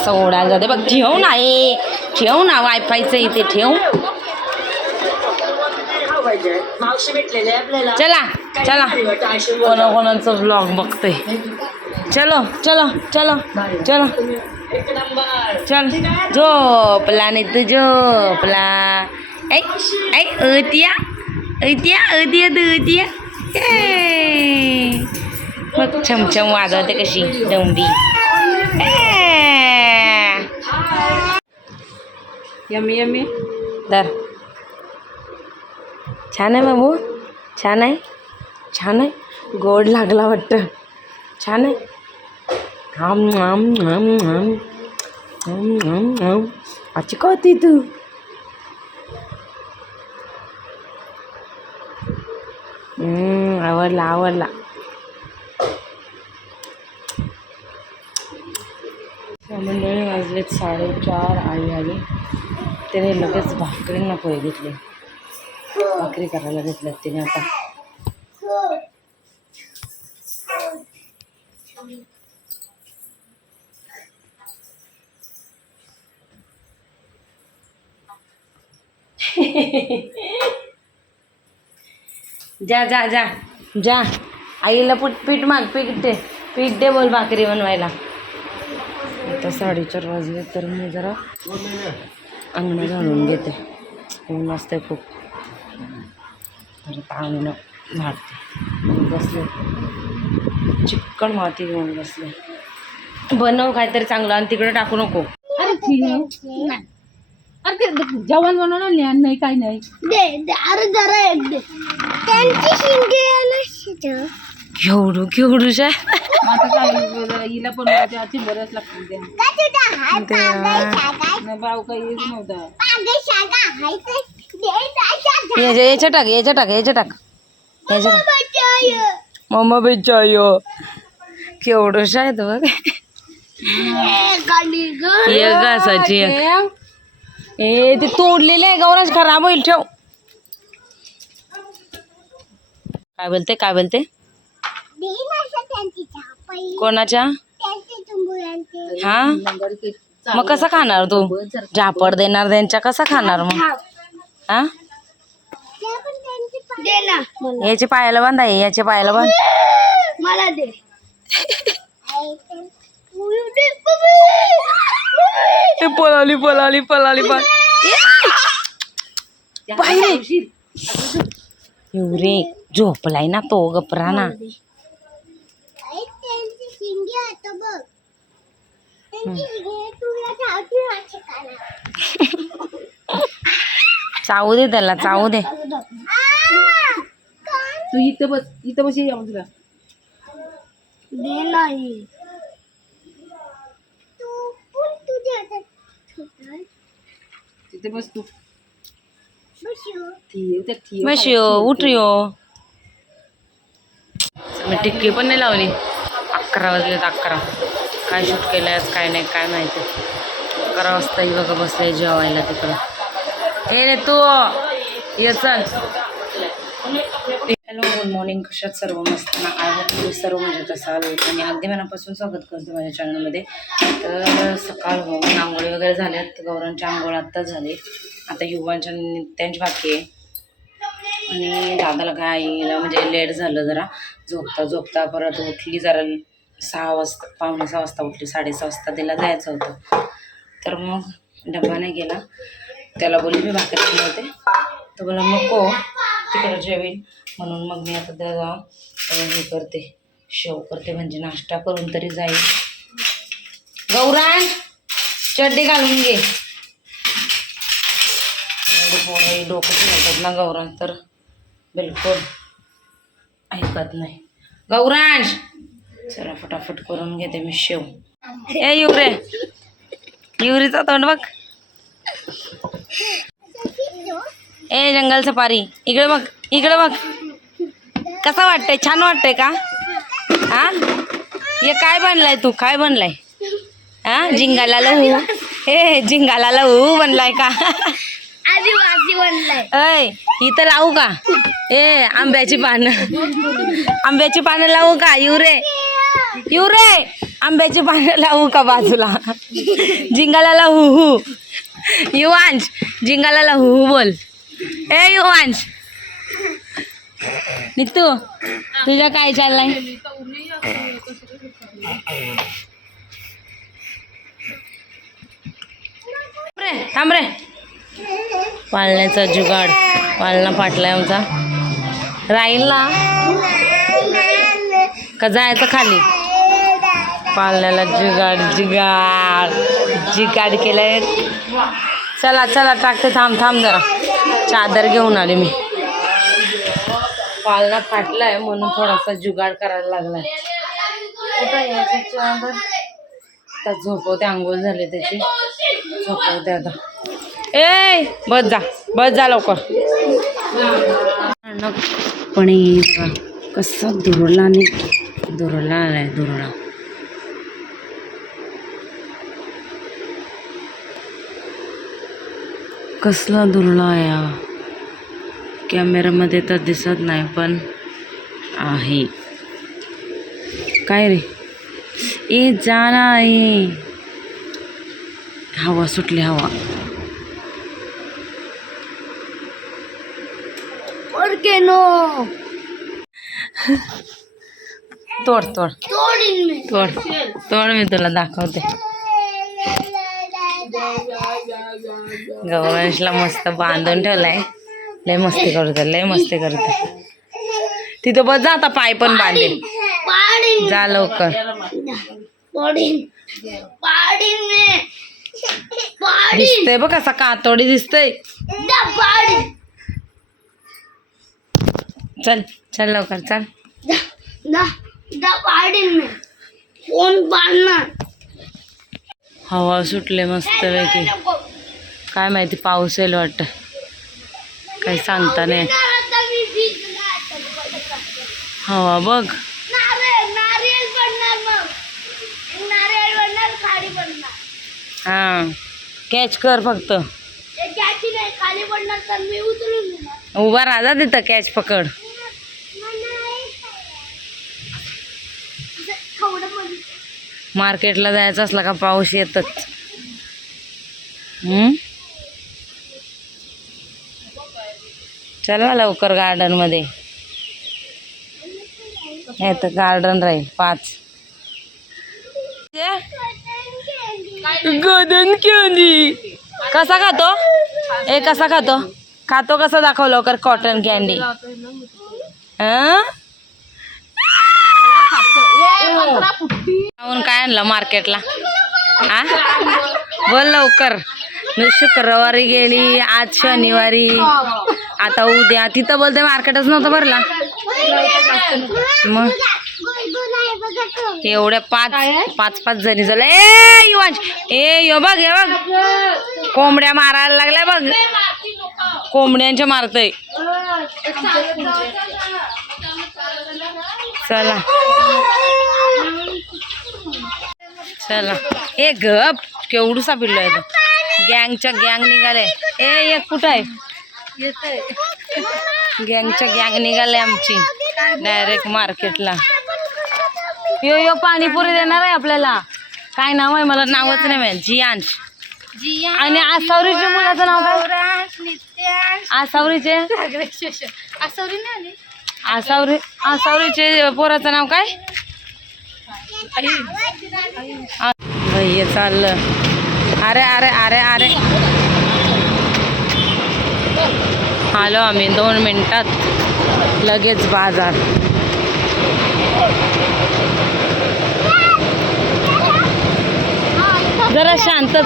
कसं ओढायला जाते बघ. ठेव ना ठेव ना वायफायचं इथे ठेव. चला चला कोणाकोणाचं व्लॉग बघते. चलो चलो चलो चलो चल. झोपला नाही तू झोपला. ऐ ऐ अतिया अतिया अतिया अतिया मग छमछम वाजवते कशी दंडी. यम्मी यम्मी दर छान आहे बाबू. छान आहे छान आहे. गोड लागला वाटतं. छान आहे. आम आम आम आम आम आम आम. आजी का होती तू. आवडला आवडला. मंडळी वाजलेत 4:30. आई आली त्याने लगेच भाकरींना पोहे घेतले. भाकरी करायला घेतल्यात तिने आता. जा जा जा जा आईला पीठ माग. पीठ दे बोल भाकरी बनवायला. आता 4:30 वाजले तर मी जरा अंगण झाडून घेते. ऊन असते खूप. तर आता अंगण झाडते. बसले चिकन माती घेऊन बसले. बनव काहीतरी चांगलं आणि तिकडे टाकू नको. अरे ठीक आहे. अरे ते जेवण बनवलं नाही काही नाही. अरे जरा एक दे. त्यांची शिंगे केवढू केवढूच आहे. आता काय हिला पण आजची बरंच लागते. भाऊ काही येत नव्हता. याच्या टाक याच्या टाक याच्या टाक याच्या टाक. मम्मा बेचायो केवढूच आहे तो बघ. घासाची ते तोडलेले आहे. गौराज खराब होईल. ठेव. काय बोलते काय बोलते. कोणाच्या. हा मग कसं खाणार तू. झापड देणार त्यांच्या कसं खाणार मग. हा याचे पायाला बांध आहे. याचे पायाला बांध. मला दे. पळाली पळाली पळाली पण एवढे झोपलाय ना तो. गपरा ना. चावू दे त्याला चावू दे. तू इथं बस. इथं बस. या तुला दे नाही. तिथे बस तू. बस उठ यो. मी टिक्की पण नाही लावली. 11 वाजलेत. 11 काय शूट केलं आज काय नाही काय माहिती. 11 वाजता बघा बसले जेवायला तिकडं. हे रे तू ये चल. Hello good morning. कशात सर्व मस्त ना. आय होप तुम्ही सर्व मजेत असाल. आणि अगदी मनापासून स्वागत करते माझ्या चॅनलमध्ये. तर सकाळ होऊन आंघोळी वगैरे झाल्यात. गौरांच्या आंघोळ आत्ताच झाले. आता युवांच्या त्यांची बाकी आहे. आणि दादाला काय म्हणजे लेट झालं जरा. झोपता झोपता परत उठली जरा 6 वाजता. पावणे 6 वाजता उठली. 6:30 वाजता तिला जायचं होतं. तर मग डबा नाही गेला. त्याला बोलली मी भाकरी बनवते. तर बोला नको तिकडं जेवेल. म्हणून मग मी आता त्याला हे करते. शेव करते म्हणजे नाश्ता करून तरी जाईल. गौरांग चड्डी घालून घे. पोरं डोकं फिरवतात ना गौरांग तर बिलकुल ऐकत नाही. गौरांश चला फटाफट करून घेते मी शेव. ए युरे युरीचा तोंड बघ. ए जंगल सफारी इकडे बघ इकडे बघ. कसं वाटतंय. छान वाटतंय का. हा हे काय बनलाय तू. काय बनलाय. हा जिंगाला लहू. हे जिंगाला लहू बनलाय का. आदिवासी बनलाय. अय इथं लावू का. ए आंब्याची पानं. आंब्याची पानं लावू का. युरे युरे आंब्याची पानं लावू का बाजूला? जिंगाला हु हु. युवांश जिंगाला हु हु बोल. ए युवांश, नितू तुझं काय चाललंय? थांब रे. पाळण्याचा जुगाड, पाळणा फाटलाय आमचा. राहील ना का जायचं खाली? पाळण्याला जिगाड केलंय. चला चला टाकते. थांब जरा, चादर घेऊन आले मी. पाळणा फाटलाय म्हणून थोडासा जुगाड करायला लागलाय. कुठं याची चादर? आता झोपवते, आंघोळ झाली त्याची, झोपवते आता. ए बस जा लवकर. पण बघा कसा दुरला आलाय दुरला. कसला दुरला आहे. कॅमेरामध्ये तर दिसत नाही पण आहे. काय रे? ए जाना आहे. हवा सुटली, हवा. तोड मी तुला दाखवते. गौरांशला मस्त बांधून ठेवलाय. लय मस्ती करते. तिथं बस जा आता, पाय पण बांधेल. जा लवकर. दिसतंय बघ कसा कातोडी दिसतंय. चल लवकर चल. हवा सुटले मस्त पैकी. काय माहिती पाऊस येईल वाटतं, काही सांगता नाही. हवा बघ. हा कॅच कर फक्त. उभा राहा तिथं, कॅच पकड. मार्केटला जायचं असलं का पाऊस येतच. चला लवकर गार्डन मध्ये. नाही तर गार्डन राहील 5. गोदन कॅन्डी कसा खातो? कसा खातो कसा दाखव लवकर. Cotton candy. काय आणलं मार्केटला? बोल लवकर. शुक्रवारी गेली, आज शनिवारी, आता उद्या. तिथं बोलते मार्केटच नव्हतं भरला. मग एवढ्या 5 जणी झाल्या. ए युवांश, यो बघ कोंबड्या मारायला लागल्या बघ. कोंबड्यांच्या मारतय. चला ए गप, केवढूसा पिल्लो आहे. गँग निघाले. एक कुठं आहे? गँग निघाले आमची डायरेक्ट मार्केटला. यो पाणीपुरी देणार आहे आपल्याला. काय नाव आहे? मला नावच नाही माहिती. जियांश. आणि आसावरीच्या मुलाचं नाव काय? आसावरीचे आसावरीचे पोराचं नाव काय? भैया चाललं. अरे आलो आम्ही 2 मिनिटात. लगेच बाजार. जरा शांत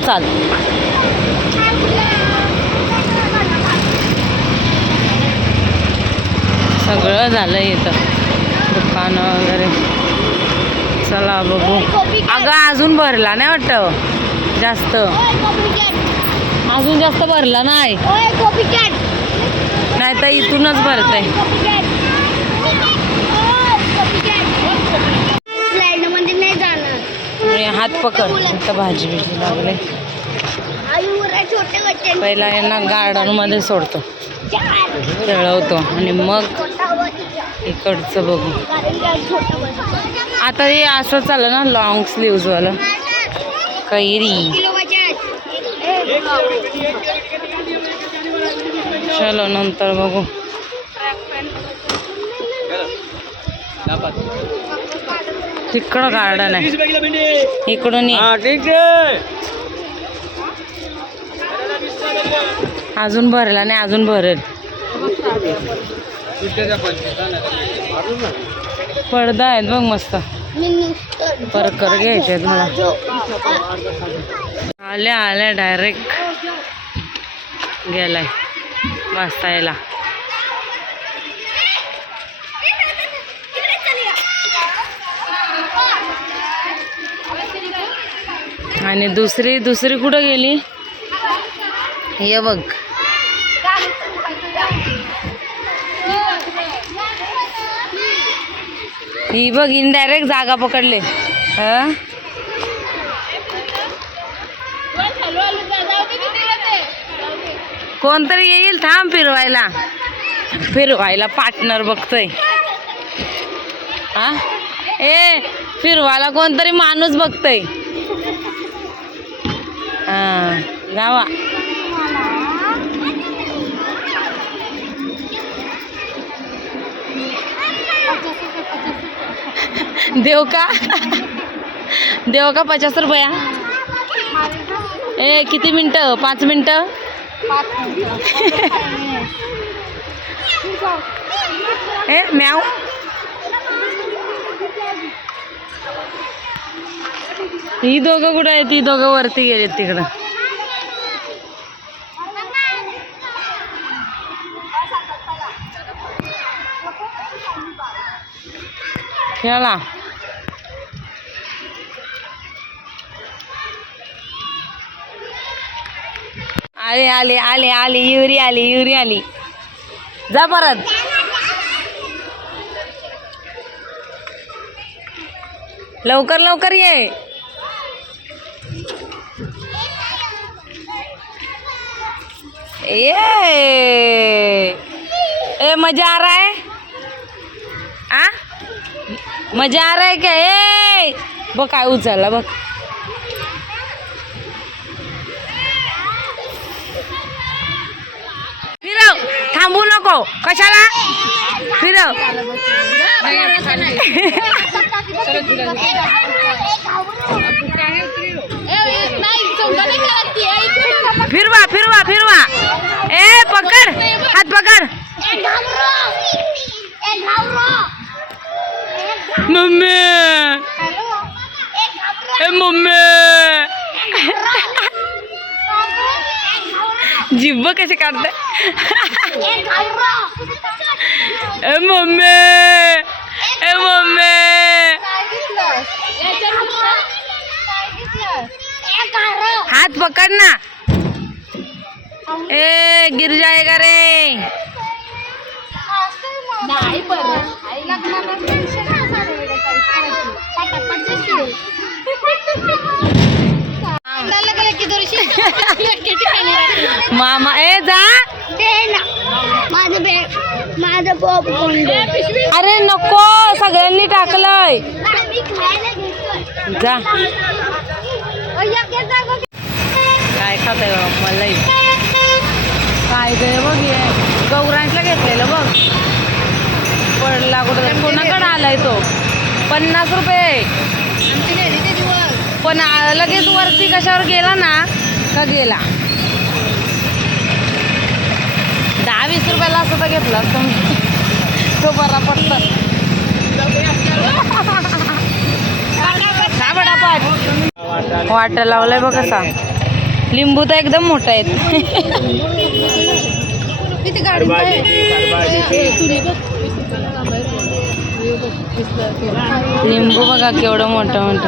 चाल. सगळं झालं इथं, दुकानं वगैरे. चला बघू. अगं अजून भरला नाही वाटतं जास्त. अजून जास्त भरला नाही तर इथूनच भरतंय. हात पकड. इथं भाजी लागले. पहिला यांना गार्डन मध्ये सोडतो, खेळवतो आणि मग इकडचं बघू. आता हे असं चाललं ना लॉंग स्लीव्ज वालं कैरी. चलो नंतर बघू. इकडं गार्डन आहे, इकडून अजून भरला नाही, अजून भरेल. पडदा आहेत बघ मस्त. परकर घ्यायचे आहेत मला. आल्या आल्या डायरेक्ट गेलाय वाचतायला. आणि दुसरी कुठं गेली हे बघ. ही बघ इनडायरेक्ट जागा पकडले. कोणतरी येईल थांब फिरवायला पार्टनर बघतोय. हा ए फिरवायला कोणतरी माणूस बघतोय. हा गावा देव का 50 रुपया. ए किती मिनटं? 5 मिनटं. ए म्याव. ही दोघं कुठं आहेत? ती दोघं वरती गेलेत तिकडं. खेळा. आले आले आले आले युरी आली. जा परत. लवकर ये. ए मजा आ रहा है? आ मजा आ रहा है क्या? ए बघ काय उचलला बघ. फिरव, थांबू नको. कशाला फिरव? फिरवा. ए पकड, हात पकड. मम्मी जिब्ब कसे काढते. ए मम्मी हात पकड ना. ए गिर जाएगा रे. मामा ए जा. अरे नको, सगळ्यांनी टाकलंय. जा. काय खात आहे मलाई? काय गे बघ हे गौरांशला घेतलेलं बघ. पडला कुठं? कोणाकडे आलाय तो? 50 रुपये. पण लगेच वरती कशावर गेला ना का गेला. 10-20 रुपयाला असं तर घेतलं असतं मी. तो बरा पडत. वाटा लावलाय बघ कसा. लिंबू तर एकदम मोठा आहेत. लिंबू बघा केवढं मोठं.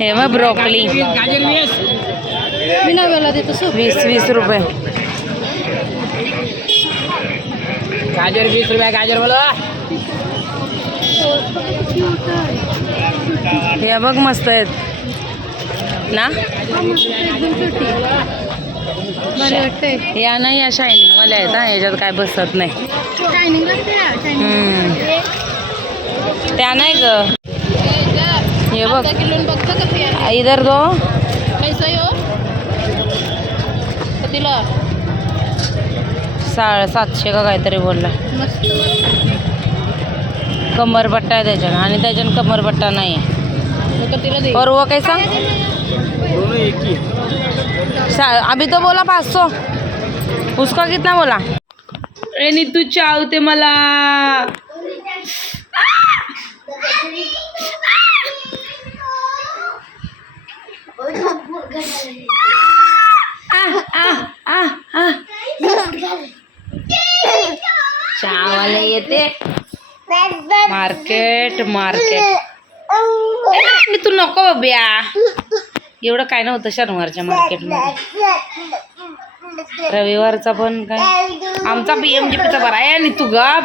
हे मग ब्रोकली 20 रुपये. गाजर 20 रुपये. गाजर बोलो. हे बघ मस्त आहेत ना. या नाही, या शायनिंग वाल्या आहेत ना, याच्यात काय बसत नाही. त्या नाही ग. हे बघ इधर दो 750 का काहीतरी बोलला. कमरपट्टा आहे त्याच्यानं, आणि त्याच्यानं कमरपट्टा नाही आहे. और वो कैसा? अभी तो बोला 500. उसका कितना बोला? आणि तू चावते मला. चावाला येते. मार्केट तू नको बाब्या. एवढं काय नव्हतं शनिवारच्या मार्केटमध्ये. रविवारचा पण काय आमचा PMGPचा बरा आहे. आणि तू गप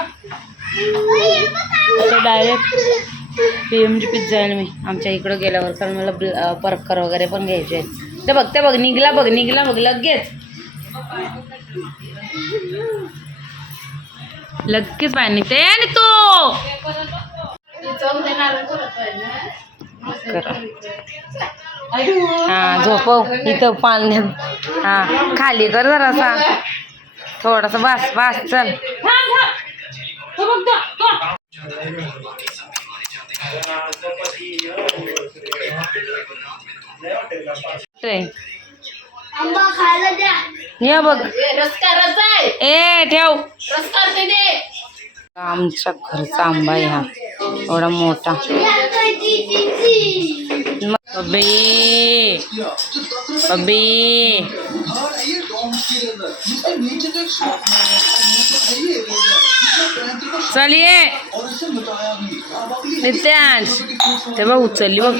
डायरेक्ट PMGPत जाईल मी आमच्या इकडं गेल्यावर, कारण मला परकर वगैरे पण घ्यायचे आहेत. ते बघ निघला बघ लगेच बाहेर निघते. आणि तो हा झोपव इथं पाण्यात. हा खाली कर जरासा थोडासा. बस चल. ये बघ ए ठेव. आमच्या घरचा आंबा आहे हा, एवढा मोठा. बब्बी चलिए नित्यांश. ते बघ उचलली बघ.